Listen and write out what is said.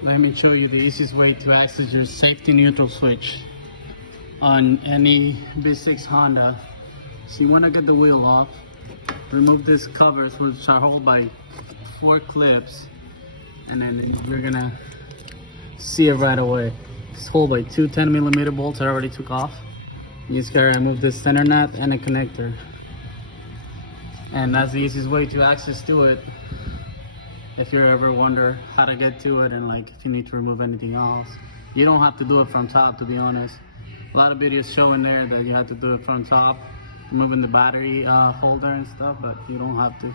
Let me show you the easiest way to access your safety neutral switch on any V6 Honda. So you want to get the wheel off, remove these covers which are held by 4 clips, and then you're gonna see it right away. It's held by 2 10mm bolts I already took off. You just gotta remove this center nut and a connector, and that's the easiest way to access to it. If you ever wonder how to get to it and like if you need to remove anything else, you don't have to do it from top, to be honest. A lot of videos show in there that you have to do it from top, removing the battery holder and stuff, but you don't have to.